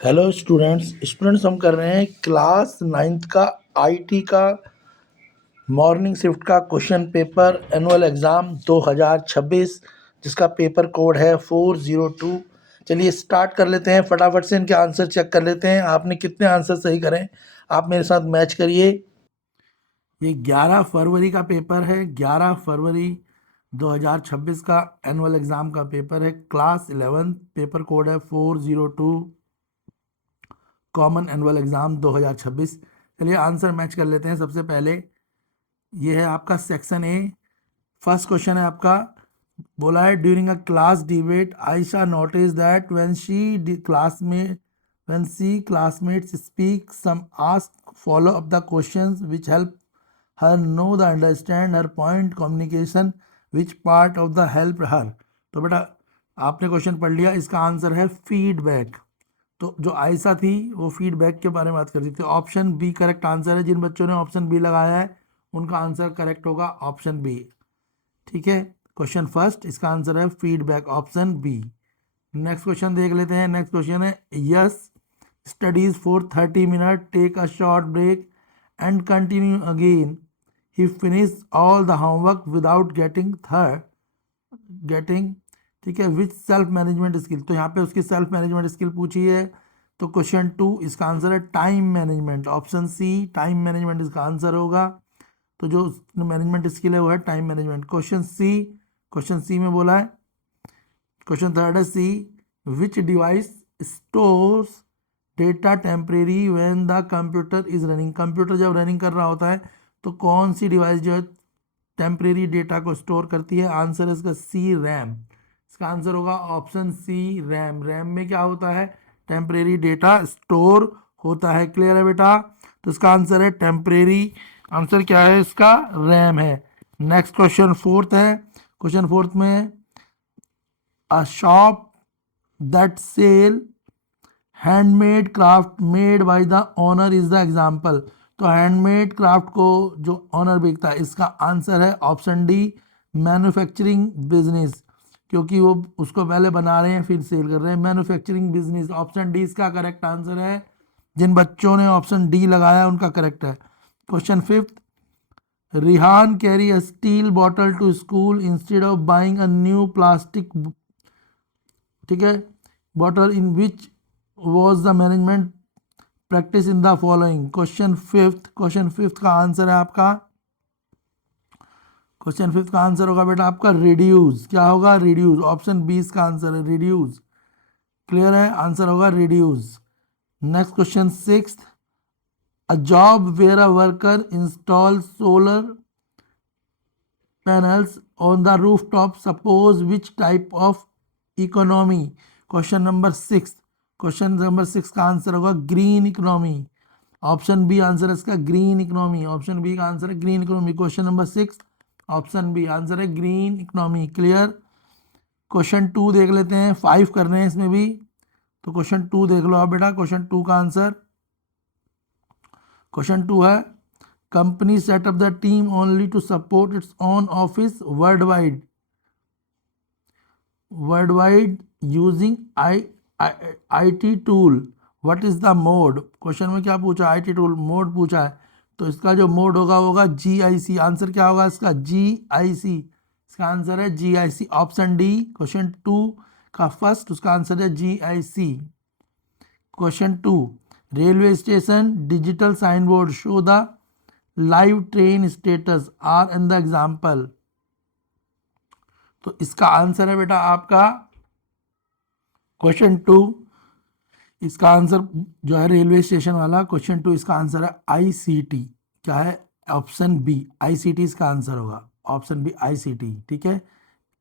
Hello students हम कर रहे हैं क्लास 9th का आईटी का मॉर्निंग शिफ्ट का क्वेश्चन पेपर एनुअल एग्ज़ाम 2026 जिसका पेपर कोड है 402। चलिए स्टार्ट कर लेते हैं, फटाफट से इनके आंसर चेक कर लेते हैं। आपने कितने आंसर सही करें आप मेरे साथ मैच करिए। ये 11 फरवरी का पेपर है, 11 फरवरी 2026 का एनुअल एग्ज़ाम का पेपर है, क्लास 11, पेपर कोड है 402, कॉमन एनुअल एग्ज़ाम 2026। चलिए आंसर मैच कर लेते हैं। सबसे पहले ये है आपका सेक्शन ए। फर्स्ट क्वेश्चन है आपका, बोला है during a class debate Ayesha notice that when she classmates speak some ask follow up the questions which help her know the understand her point communication which part of the help her. तो बेटा आपने question पढ़ लिया, इसका answer है feedback. तो जो आयशा थी वो फीडबैक के बारे में बात कर रही थी। ऑप्शन बी करेक्ट आंसर है। जिन बच्चों ने ऑप्शन बी लगाया है उनका आंसर करेक्ट होगा ऑप्शन बी। ठीक है, क्वेश्चन फर्स्ट, इसका आंसर है feedback, option B. Next question देख लेते हैं। नेक्स्ट क्वेश्चन है yes studies for 30 minute, take a short break and continue again. He finish all the homework without getting ठीक है विच सेल्फ मैनेजमेंट स्किल। तो यहाँ पे उसकी सेल्फ मैनेजमेंट स्किल पूछी है। तो क्वेश्चन टू, इसका आंसर है time management, option C time management इसका आंसर होगा। तो जो मैनेजमेंट स्किल है वो है टाइम मैनेजमेंट। क्वेश्चन सी में बोला है, क्वेश्चन थर्ड है C, which device stores data temporary when the computer is running. Computer जब रनिंग कर रहा होता है तो कौन सी डिवाइस जो है टेम्परेरी डेटा को स्टोर करती है। आंसर है इसका सी, रैम। इसका आंसर होगा ऑप्शन सी, रैम। रैम में क्या होता है, टेम्परेरी डेटा स्टोर होता है। क्लियर है बेटा, तो इसका आंसर है टेम्परेरी। आंसर क्या है इसका, रैम है। नेक्स्ट क्वेश्चन फोर्थ है। क्वेश्चन फोर्थ में a shop that sell handmade craft made by the owner is the example. तो हैंडमेड क्राफ्ट को जो ओनर बेचता है, इसका आंसर है ऑप्शन डी, मैन्युफैक्चरिंग बिजनेस, क्योंकि वो उसको पहले बना रहे हैं फिर सेल कर रहे हैं। मैन्युफैक्चरिंग बिजनेस, ऑप्शन डी इसका करेक्ट आंसर है। जिन बच्चों ने ऑप्शन डी लगाया उनका करेक्ट है। Question fifth, Rihan carry a steel bottle to school instead of buying a new plastic, ठीक है, bottle in which was the management practice in the following. Question fifth का answer है आपका, क्वेश्चन फिफ्थ का answer होगा बेटा आपका रिड्यूस। क्या होगा, रिड्यूस। ऑप्शन बी इसका आंसर है, रिड्यूस। क्लियर है, आंसर होगा reduce. Next question six, a job where a worker install solar panels on the rooftop, suppose which type of economy। Question number 6 का आंसर होगा green economy. Option B answer है इसका green economy, option B का answer है green economy. Question number 6 option B answer है green economy. Clear. Question two देख लेते हैं, 5 करने हैं इसमें भी। तो क्वेश्चन टू देख लो आप बेटा। क्वेश्चन टू का आंसर, क्वेश्चन टू है company set up the team only to support its own office worldwide using IT tool, what is the mode। Question में क्या पूछा, IT टूल मोड पूछा है। तो इसका जो मोड होगा होगा GIC। आंसर क्या होगा इसका, GIC। इसका आंसर है GIC, option D. Question two का फर्स्ट, उसका आंसर है GIC। Question two, railway station digital sign board show the live train status are an the example. तो इसका आंसर है बेटा आपका क्वेश्चन टू, इसका आंसर जो है रेलवे स्टेशन वाला क्वेश्चन टू, इसका आंसर है ICT। क्या है, ऑप्शन बी ICT इसका आंसर होगा, ऑप्शन बी ICT। ठीक है,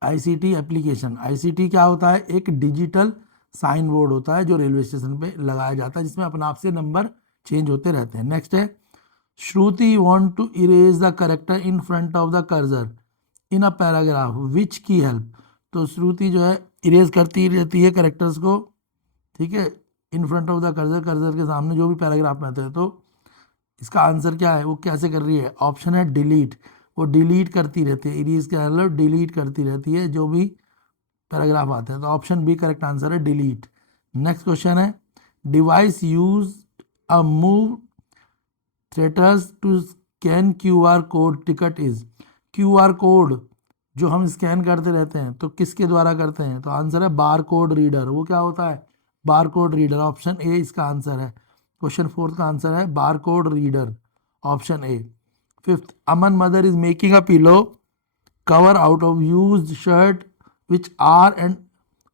ICT एप्लीकेशन। ICT क्या होता है, एक डिजिटल साइन बोर्ड होता है जो रेलवे स्टेशन पे लगाया जाता है, जिसमें अपने आप से नंबर चेंज होते रहते हैं। नेक्स्ट है, Shruti want to erase the character in front of the cursor in a paragraph which key help. तो श्रुति जो है इरेज करती रहती है करेक्टर्स को, ठीक है, इन front of the cursor, cursor के सामने जो भी पैराग्राफ में आते हैं। तो इसका आंसर क्या है, वो कैसे कर रही है, ऑप्शन है डिलीट। वो डिलीट करती रहती है, इरेज के मतलब डिलीट करती रहती है जो भी पैराग्राफ आते हैं। तो ऑप्शन बी करेक्ट आंसर है डिलीट। नेक्स्ट क्वेश्चन है, device use a movie theatres to scan QR code ticket is. QR code जो हम स्कैन करते रहते हैं तो किसके द्वारा करते हैं, तो आंसर है बार कोड रीडर। वो क्या होता है, bar code reader. Option A इसका आंसर है। क्वेश्चन 4 का आंसर है bar code reader, option A. 5th, Aman mother is making a pillow cover out of used shirt which are and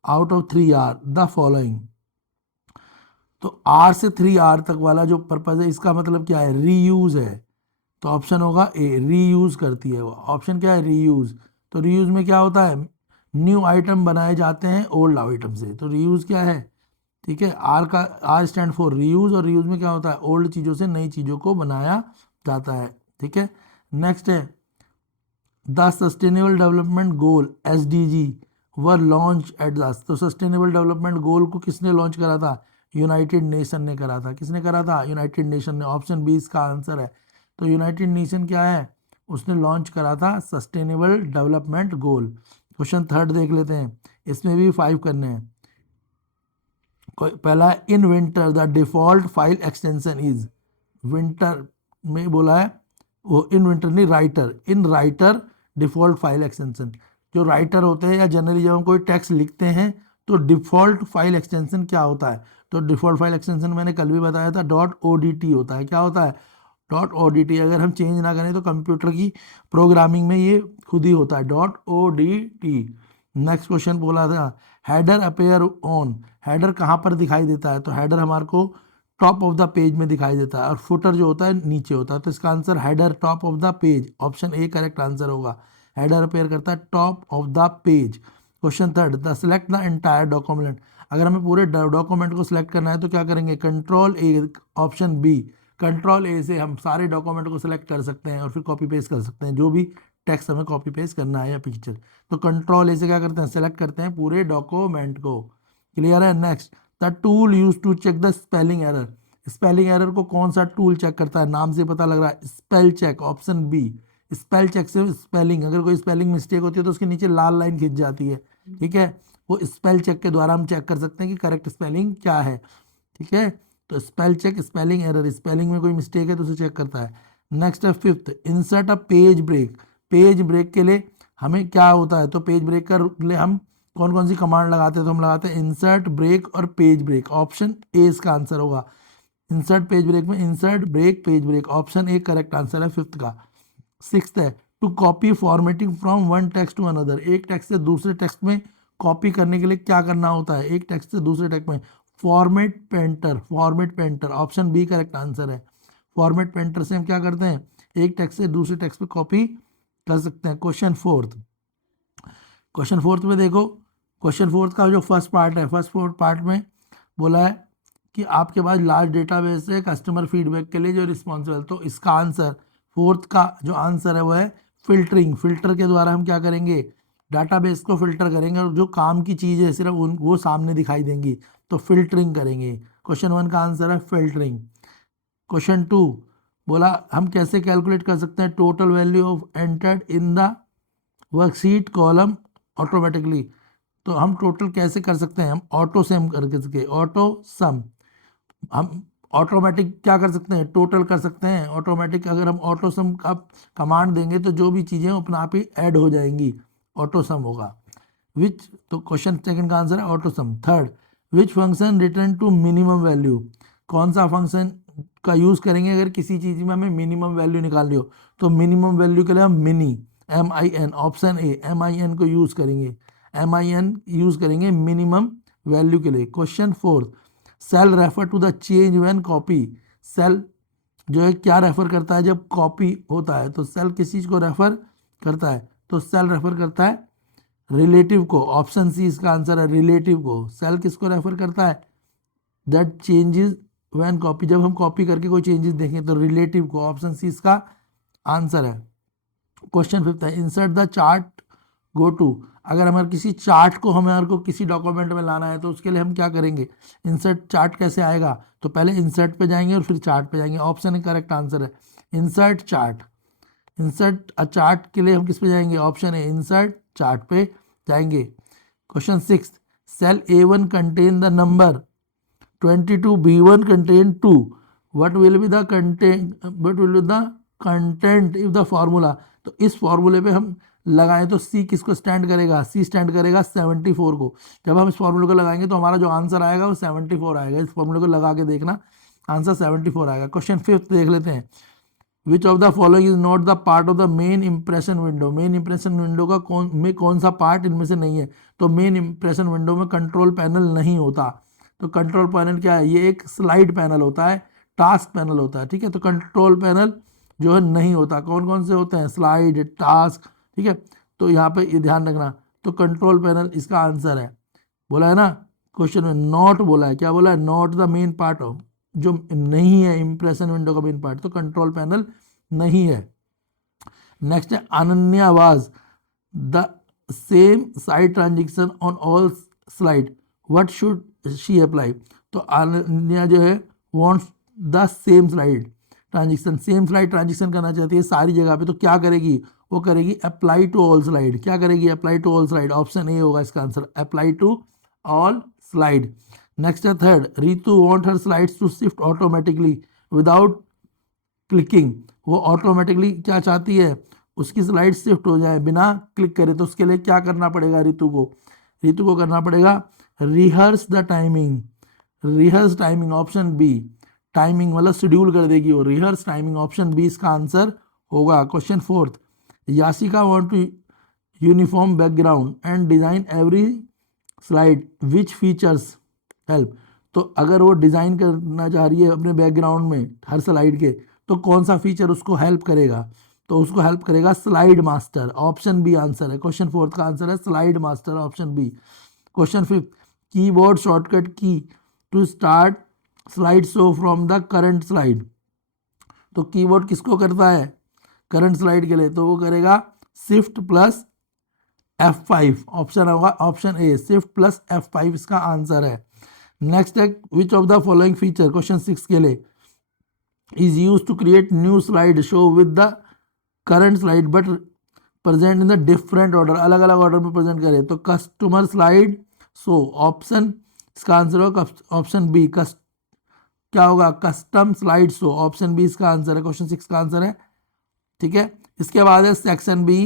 out of 3 are the following. तो R से 3 R तक वाला जो purpose है इसका मतलब क्या है, रीयूज है। तो ऑप्शन होगा ए, रीयूज करती है वो। ऑप्शन क्या है, रीयूज। तो रीयूज में क्या होता है, न्यू आइटम बनाए जाते हैं ओल्ड आइटम से। तो रीयूज क्या है, ठीक है, आर का आर स्टैंड फॉर रीयूज, और रीयूज में क्या होता है, ओल्ड चीज़ों से नई चीज़ों को बनाया जाता है। ठीक है, नेक्स्ट है the sustainable development goal SDG were launch at the. तो सस्टेनेबल डेवलपमेंट गोल को किसने लॉन्च करा था, यूनाइटेड नेशन ने करा था। किसने करा था, यूनाइटेड नेशन ने। ऑप्शन बी इसका आंसर है। तो यूनाइटेड नेशन क्या है, उसने लॉन्च करा था सस्टेनेबल डेवलपमेंट गोल। क्वेश्चन 3 देख लेते हैं, इसमें भी 5 करने हैं। पहला है in winter the default file extension is. Winter में बोला है वो, इन विंटर नहीं, writer, in writer default file extension. जो राइटर होते हैं या जनरली जब हम कोई टेक्स्ट लिखते हैं तो डिफॉल्ट फाइल एक्सटेंशन क्या होता है, तो डिफॉल्ट फाइल एक्सटेंशन मैंने कल भी बताया था .odt होता है। क्या होता है, .odt। अगर हम चेंज ना करें तो कंप्यूटर की प्रोग्रामिंग में ये खुद ही होता है .odt। नेक्स्ट क्वेश्चन बोला था हेडर अपेयर ऑन। हेडर कहाँ पर दिखाई देता है, तो हेडर हमारे को टॉप ऑफ द पेज में दिखाई देता है, और फुटर जो होता है नीचे होता है। तो इसका answer header top of the page, option A correct answer होगा। हेडर अपेयर करता है top of the page. Question 3 the select the entire document. अगर हमें पूरे डॉक्यूमेंट को सिलेक्ट करना है तो क्या करेंगे, control A, option B. Control A से हम सारे डॉक्यूमेंट को सिलेक्ट कर सकते हैं और फिर कॉपी पेस्ट कर सकते हैं, जो भी टेक्स्ट हमें कॉपी पेस्ट करना है या पिक्चर। तो कंट्रोल ए से क्या करते हैं, सेलेक्ट करते हैं पूरे डॉक्यूमेंट को। क्लियर है। Next the tool use to check the spelling error. Spelling error को कौन सा टूल चेक करता है, नाम से पता लग रहा है, spell check, option B. Spell check से स्पेलिंग, अगर कोई स्पेलिंग मिस्टेक होती है तो उसके नीचे लाल लाइन खिंच जाती है, ठीक है, वो स्पेल चेक के द्वारा हम चेक कर सकते हैं कि करेक्ट स्पेलिंग क्या है। ठीक है, तो spell check, spelling error, spelling में कोई मिस्टेक है तो उसे चेक करता है। नेक्स्ट है 5th insert a page break. Page break के लिए हमें क्या होता है, तो पेज ब्रेक के लिए हम कौन कौन सी कमांड लगाते हैं, तो हम लगाते हैं इंसर्ट, ब्रेक और पेज ब्रेक। ऑप्शन ए इसका आंसर होगा। इंसर्ट पेज ब्रेक में insert, break, page break, option A correct answer है 5th का। 6th है to copy formatting from one text to another. एक टेक्स्ट से दूसरे टेक्स्ट में कॉपी करने के लिए क्या करना होता है, एक टेक्स्ट से दूसरे टेक्स्ट में, format painter, format painter, option B correct answer है। फॉर्मेट पेंटर से हम क्या करते हैं, एक टेक्स्ट से दूसरे टेक्स्ट पे कॉपी कर सकते हैं। क्वेश्चन 4 में देखो, क्वेश्चन 4 का जो फर्स्ट पार्ट है, फर्स्ट पार्ट में बोला है कि आपके पास लार्ज डेटाबेस है कस्टमर फीडबैक के लिए जो रिस्पॉन्सिबल। तो इसका आंसर 4th का जो आंसर है वो है फिल्टरिंग। फिल्टर के द्वारा हम क्या करेंगे, डाटाबेस को फिल्टर करेंगे और जो काम की चीज़ है सिर्फ उन वो सामने दिखाई देंगी, तो फिल्टरिंग करेंगे। क्वेश्चन 1 का आंसर है फिल्टरिंग। क्वेश्चन 2 बोला हम कैसे कैलकुलेट कर सकते हैं total value of entered in the worksheet column automatically. तो हम टोटल कैसे कर सकते हैं, हम ऑटो सम करके सके, ऑटो सम। हम ऑटोमेटिक क्या कर सकते हैं, टोटल कर सकते हैं ऑटोमेटिक। अगर हम ऑटो सम का कमांड देंगे तो जो भी चीज़ें अपने आप ही ऐड हो जाएंगी, ऑटो सम होगा। विच, तो क्वेश्चन 2 का आंसर है auto sum. 3rd which function return to minimum value. कौन सा फंक्शन का यूज़ करेंगे अगर किसी चीज़ में हमें मिनिमम वैल्यू निकालनी हो, तो मिनिमम वैल्यू के लिए हम mini, MIN, option A MIN को यूज़ करेंगे। MIN यूज़ करेंगे मिनिमम वैल्यू के लिए। Question 4 cell refer to the change when copy. Cell जो है क्या रेफर करता है जब कॉपी होता है, तो सेल किस चीज़ को रेफर करता है, तो सेल रेफर करता है रिलेटिव को। ऑप्शन सी इसका आंसर है, रिलेटिव को। सेल किसको रेफर करता है, दैट चेंजेस व्हेन कॉपी, जब हम कॉपी करके कोई चेंजेस देखें तो रिलेटिव को। ऑप्शन सी इसका आंसर है। क्वेश्चन 5 है insert the chart go to. अगर हमारे किसी चार्ट को हमारे को किसी डॉक्यूमेंट में लाना है तो उसके लिए हम क्या करेंगे, इंसर्ट चार्ट कैसे आएगा, तो पहले इंसर्ट पे जाएंगे और फिर चार्ट पे जाएंगे। ऑप्शन करेक्ट आंसर है insert chart. Insert a chart के लिए हम किस पे जाएंगे, ऑप्शन है इंसर्ट चार्ट पे जाएंगे। Question 6 cell A1 contain the number 22b1 contain 2, what will be the content if the formula, तो इस फॉर्मूले पे हम लगाएं तो सी किसको स्टैंड करेगा, सी स्टैंड करेगा 74 को। जब हम इस फॉर्मूले को लगाएंगे तो हमारा जो आंसर आएगा वो 74 आएगा। इस फॉर्मूले को लगा के देखना, आंसर 74 आएगा। क्वेश्चन 5 देख लेते हैं। विच of the following is not the part of the main impression window, main impression window का कौन सा पार्ट इनमें से नहीं है। तो मेन इंप्रेशन विंडो में कंट्रोल पैनल नहीं होता। तो कंट्रोल पैनल क्या है, ये एक स्लाइड पैनल होता है, टास्क पैनल होता है, ठीक है। तो कंट्रोल पैनल जो है नहीं होता। कौन कौन से होते हैं, स्लाइड, टास्क, ठीक है। तो यहाँ पे ये ध्यान रखना। तो कंट्रोल पैनल इसका आंसर है, बोला है ना क्वेश्चन में, नॉट बोला है, क्या बोला है, not the main part of, जो नहीं है इंप्रेशन विंडो का मेन पार्ट, तो कंट्रोल पैनल नहीं है। नेक्स्ट है Ananya was the same side transaction on all slide, what should she apply. तो अनन्या जो है wants the same slide transaction, same slide transaction करना चाहती है सारी जगह पे, तो क्या करेगी, वो करेगी अप्लाई टू ऑल स्लाइड। क्या करेगी, apply to all slide, option A होगा इसका answer, apply to all slide. Next है third, Ritu want her slides to shift automatically without clicking, वो ऑटोमेटिकली क्या चाहती है, उसकी स्लाइड शिफ्ट हो जाए बिना क्लिक करे। तो उसके लिए क्या करना पड़ेगा, रितु को करना पड़ेगा rehearse the timing, rehearse timing, option B, timing मतलब शेड्यूल कर देगी वो, रिहर्स टाइमिंग, ऑप्शन बी इसका आंसर होगा। Question 4, Yashika want to uniform background and design every slide which features help. तो अगर वो डिज़ाइन करना चाह रही है अपने बैकग्राउंड में हर स्लाइड के, तो कौन सा फीचर उसको हेल्प करेगा, तो उसको हेल्प करेगा slide master, option B answer है। क्वेश्चन 4 का आंसर है slide master, option B. Question 5, keyboard shortcut key to start slide show from the current slide. तो कीबोर्ड किसको करता है करंट स्लाइड के लिए, तो वो करेगा शिफ्ट प्लस F5, ऑप्शन होगा option A, shift plus F5 इसका आंसर है। नेक्स्ट है which of the following feature, question 6 के लिए, is use to create new slide show with the current slide but present in the different order, अलग अलग order में present करे। तो कस्टमर स्लाइड शो, ऑप्शन इसका आंसर होगा ऑप्शन बी, क्या होगा, custom slide show, option B इसका आंसर है, क्वेश्चन 6 का आंसर है, ठीक है। इसके बाद है सेक्शन बी,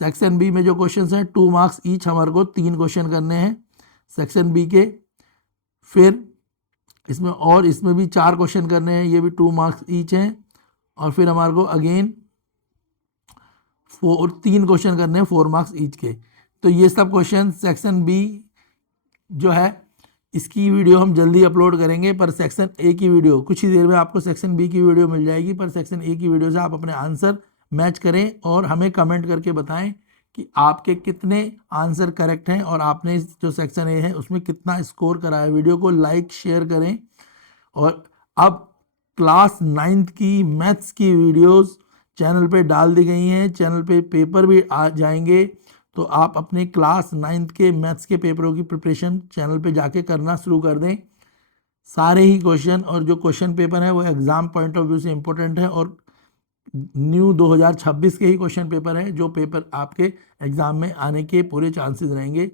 सेक्शन बी में जो क्वेश्चन हैं 2 मार्क्स ईच, हमारे को 3 क्वेश्चन करने हैं सेक्शन बी के। फिर इसमें भी 4 क्वेश्चन करने हैं, ये भी 2 मार्क्स ईच हैं। और फिर हमारे को अगेन 3 क्वेश्चन करने हैं 4 मार्क्स ईच के। तो ये सब क्वेश्चन सेक्शन बी जो है इसकी वीडियो हम जल्दी अपलोड करेंगे, पर सेक्शन ए की वीडियो कुछ ही देर में आपको सेक्शन बी की वीडियो मिल जाएगी। पर सेक्शन ए की वीडियो से आप अपने आंसर मैच करें और हमें कमेंट करके बताएं कि आपके कितने आंसर करेक्ट हैं और आपने जो सेक्शन ए है उसमें कितना स्कोर करा है। वीडियो को लाइक शेयर करें। और अब क्लास 9th की मैथ्स की वीडियोस चैनल पे डाल दी गई हैं, चैनल पे पेपर भी आ जाएंगे, तो आप अपने क्लास 9th के मैथ्स के पेपरों की प्रिपरेशन चैनल पे जाके करना शुरू कर दें। सारे ही क्वेश्चन और जो क्वेश्चन पेपर है वो एग्ज़ाम पॉइंट ऑफ व्यू से इम्पोर्टेंट है और न्यू 2026 के ही क्वेश्चन पेपर है, जो पेपर आपके एग्ज़ाम में आने के पूरे चांसेस रहेंगे।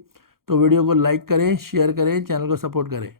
तो वीडियो को लाइक करें, शेयर करें, चैनल को सपोर्ट करें।